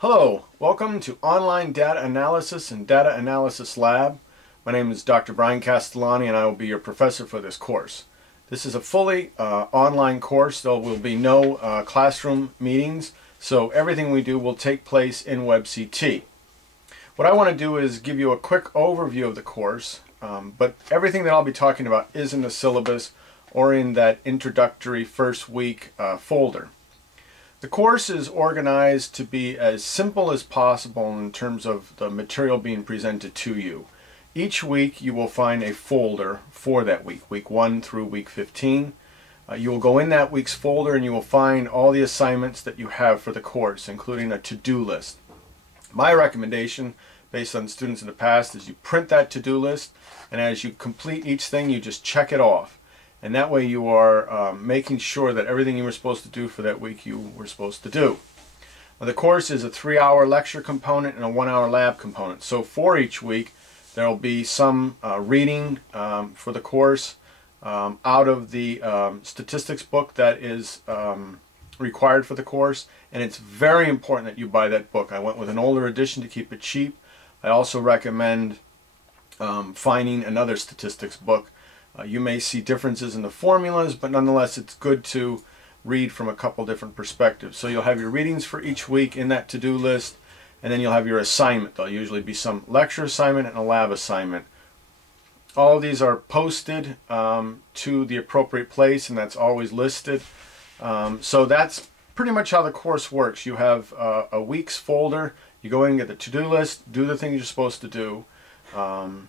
Hello, welcome to Online Data Analysis and Data Analysis Lab. My name is Dr. Brian Castellani and I will be your professor for this course. This is a fully online course. There will be no classroom meetings, so everything we do will take place in WebCT. What I want to do is give you a quick overview of the course, but everything that I'll be talking about is in the syllabus or in that introductory first week folder. The course is organized to be as simple as possible in terms of the material being presented to you. Each week you will find a folder for that week, week 1 through week 15. You will go in that week's folder and you will find all the assignments that you have for the course, including a to-do list. My recommendation, based on students in the past, is you print that to-do list, and as you complete each thing you just check it off. And that way you are making sure that everything you were supposed to do for that week you were supposed to do. Now, the course is a 3-hour lecture component and a 1-hour lab component. So for each week there will be some reading for the course out of the statistics book that is required for the course. And it's very important that you buy that book. I went with an older edition to keep it cheap. I also recommend finding another statistics book. You may see differences in the formulas, but nonetheless it's good to read from a couple different perspectives. So you'll have your readings for each week in that to-do list, and then you'll have your assignment. There'll usually be some lecture assignment and a lab assignment. All of these are posted to the appropriate place, and that's always listed. So that's pretty much how the course works. You have a week's folder. You go in and get the to-do list, do the things you're supposed to do, and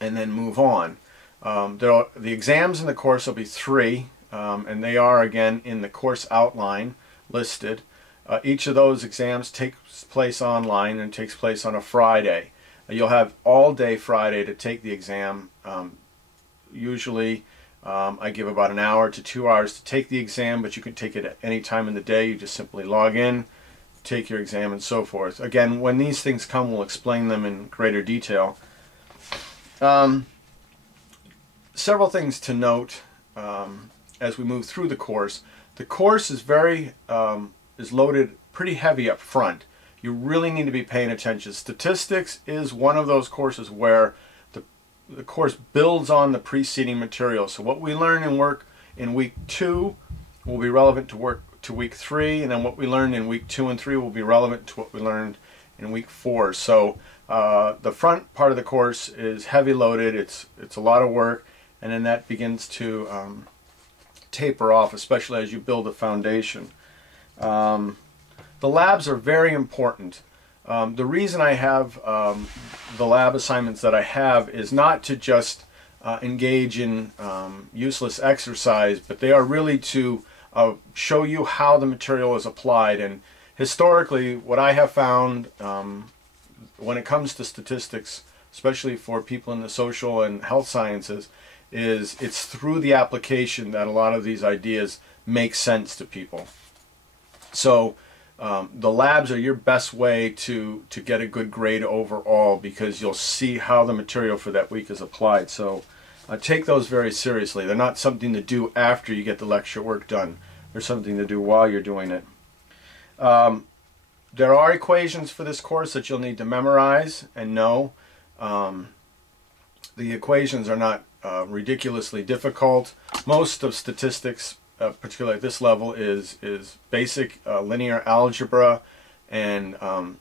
then move on. The exams in the course will be 3, and they are again in the course outline listed. Each of those exams takes place online and takes place on a Friday. You'll have all day Friday to take the exam. Usually I give about an hour to 2 hours to take the exam, but you can take it at any time in the day. You just simply log in, take your exam, and so forth. Again, when these things come, we'll explain them in greater detail. Several things to note as we move through the course. The course is is loaded pretty heavy up front. You really need to be paying attention. Statistics is one of those courses where the course builds on the preceding material. So what we learn and work in week 2 will be relevant to week 3, and then what we learned in week 2 and 3 will be relevant to what we learned in week 4. So the front part of the course is heavy loaded. It's a lot of work. And then that begins to taper off, especially as you build a foundation. The labs are very important. The reason I have the lab assignments that I have is not to just engage in useless exercise, but they are really to show you how the material is applied. And historically, what I have found when it comes to statistics, especially for people in the social and health sciences, is it's through the application that a lot of these ideas make sense to people. So the labs are your best way to get a good grade overall, because you'll see how the material for that week is applied. So take those very seriously. They're not something to do after you get the lecture work done. They're something to do while you're doing it. There are equations for this course that you'll need to memorize and know. The equations are not ridiculously difficult. Most of statistics, particularly at this level, is basic linear algebra and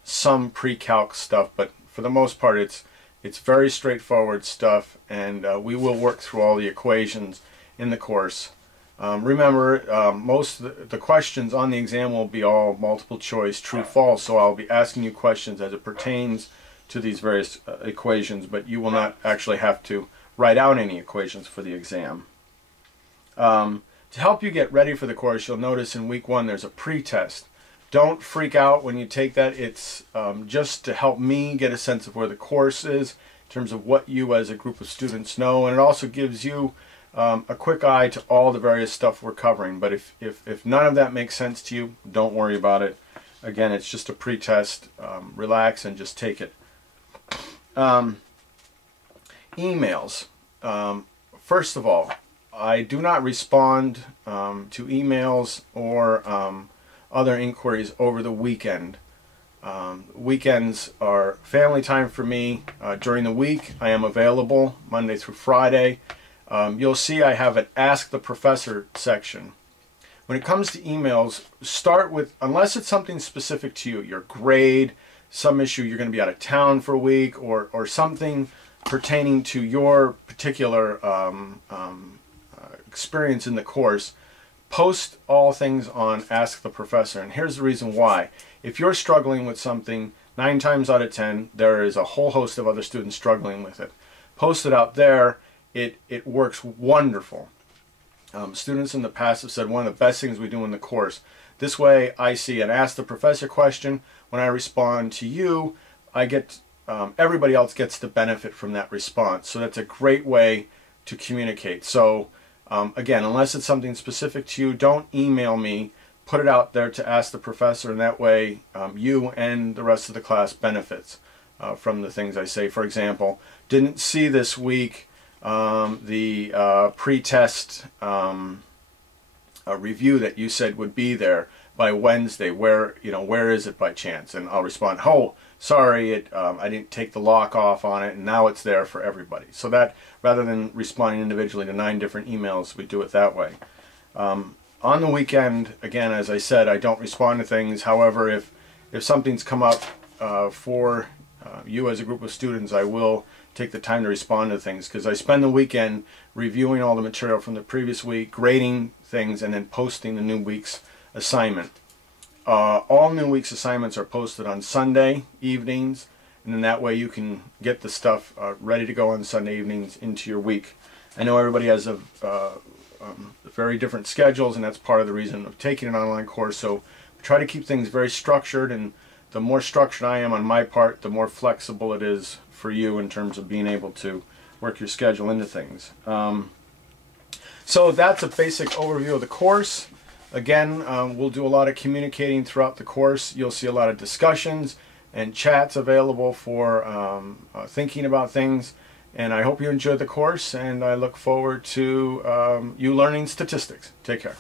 some pre-calc stuff, but for the most part it's very straightforward stuff, and we will work through all the equations in the course. Remember, most of the questions on the exam will be all multiple choice, true, false, so I'll be asking you questions as it pertains to these various equations, but you will not actually have to write out any equations for the exam. To help you get ready for the course, you'll notice in week 1 there's a pre-test. Don't freak out when you take that. It's just to help me get a sense of where the course is in terms of what you as a group of students know, and it also gives you a quick eye to all the various stuff we're covering. But if none of that makes sense to you, don't worry about it. Again, it's just a pre-test. Relax and just take it. Emails. First of all, I do not respond to emails or other inquiries over the weekend. Weekends are family time for me. During the week, I am available Monday through Friday. You'll see I have an Ask the Professor section. When it comes to emails, start with, unless it's something specific to you, your grade, some issue you're going to be out of town for a week, or something pertaining to your particular experience in the course, post all things on Ask the Professor. And here's the reason why. If you're struggling with something, 9 times out of 10, there is a whole host of other students struggling with it. Post it out there. It works wonderful. Students in the past have said one of the best things we do in the course. This way I see an Ask the Professor question. When I respond to you, I get everybody else gets the benefit from that response. So that's a great way to communicate. So again, unless it's something specific to you, don't email me. Put it out there to Ask the Professor, and that way you and the rest of the class benefits from the things I say. For example, didn't see this week the pre-test review that you said would be there by Wednesday. Where is it by chance? And I'll respond, oh, sorry, I didn't take the lock off on it, and now it's there for everybody. So that, rather than responding individually to 9 different emails, we do it that way. On the weekend, again, as I said, I don't respond to things. However, if something's come up for you as a group of students, I will take the time to respond to things, because I spend the weekend reviewing all the material from the previous week, grading things, and then posting the new week's assignment. All new week's assignments are posted on Sunday evenings, and then that way you can get the stuff ready to go on Sunday evenings into your week. I know everybody has very different schedules, and that's part of the reason of taking an online course. So we try to keep things very structured, and the more structured I am on my part, the more flexible it is for you in terms of being able to work your schedule into things. So that's a basic overview of the course. Again, we'll do a lot of communicating throughout the course. You'll see a lot of discussions and chats available for thinking about things. And I hope you enjoyed the course, and I look forward to you learning statistics. Take care.